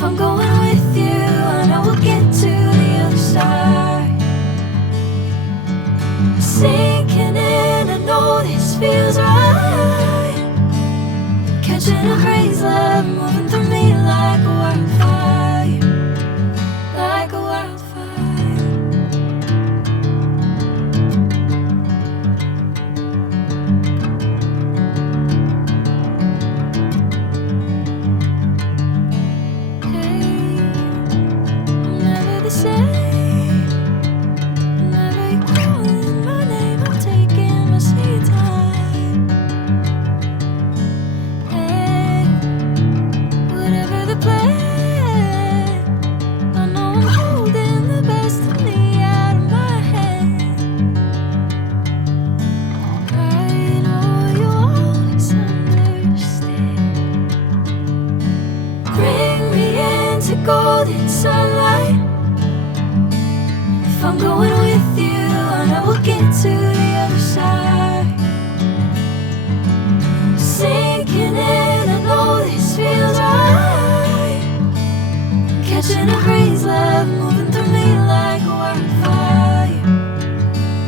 If I'm going with you, I know we'll get to the other side. Sinking in, I know this feels right. Catching a crazy love, moving through me like a wildfire, like a wildfire. Hey, I'm never the same. Whenever you're calling my name, I'm taking my sweet time. Hey, whatever the plan, I know I'm holding the best of me out of my hand. I know you'll always understand. Bring me into golden sunlight. If I'm going with you, I know we'll get to the other side. Sinking in, I know this feels right. Catching a crazy love, moving through me like a wildfire,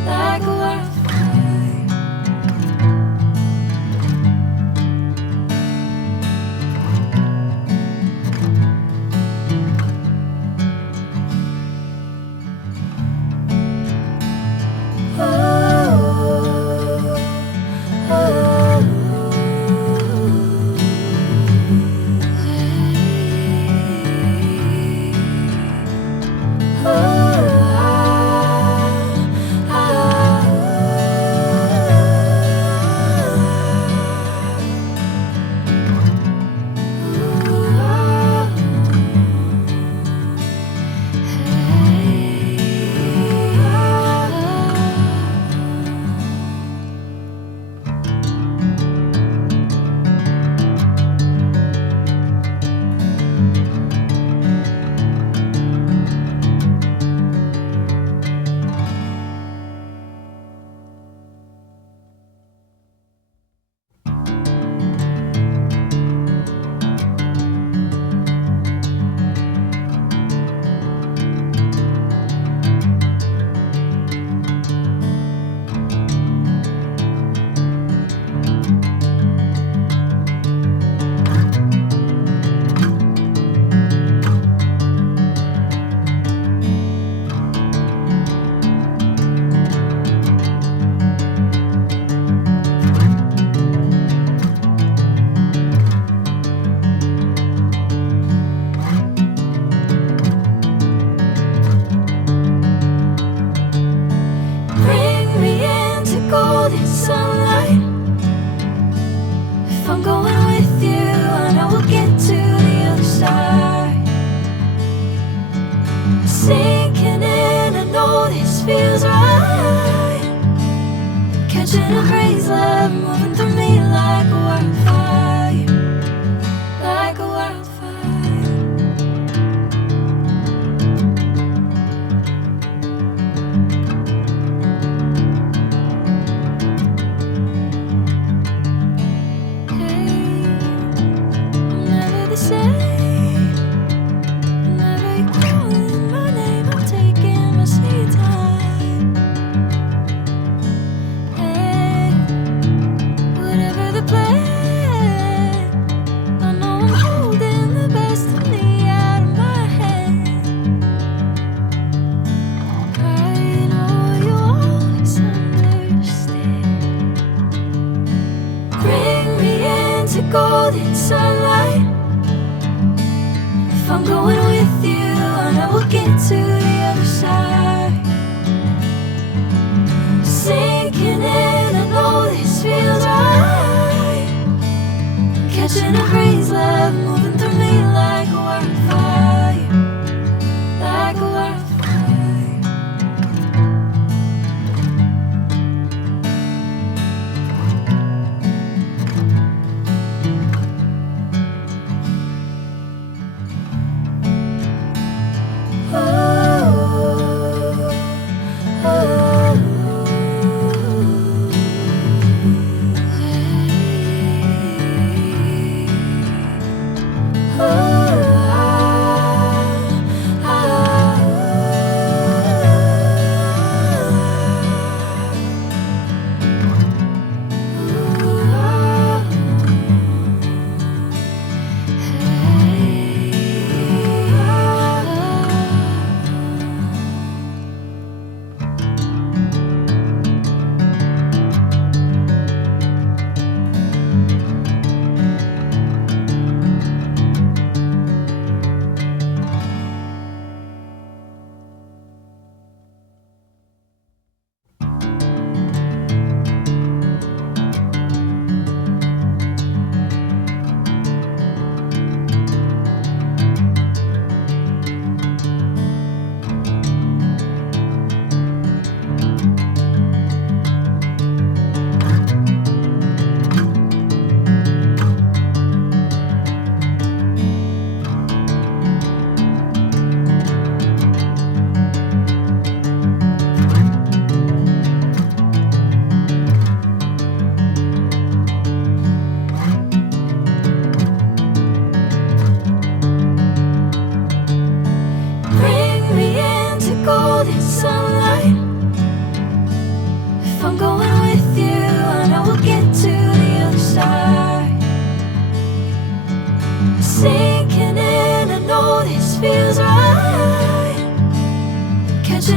like a wildfire. Bring me into golden sunlight. If I'm going with you, I know we'll get to the other side. Sinking in, I know this feels right. Catching a crazy love, moving through me like a wildfire, like a wildfire. Hey, I'm never the same. Whenever you're calling my name, I'm taking my sweet time. Hey, whatever the plan, I know I'm holding the best of me out of my hand. I know you'll always understand. Bring me into golden sunlight. If I'm going with you, I know we'll get to the other side. Sinking in, I know this feels right. Catching a crazy love, moving through me like a wildfire, like a wildfire.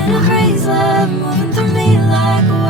Catching a breeze, love moving through me like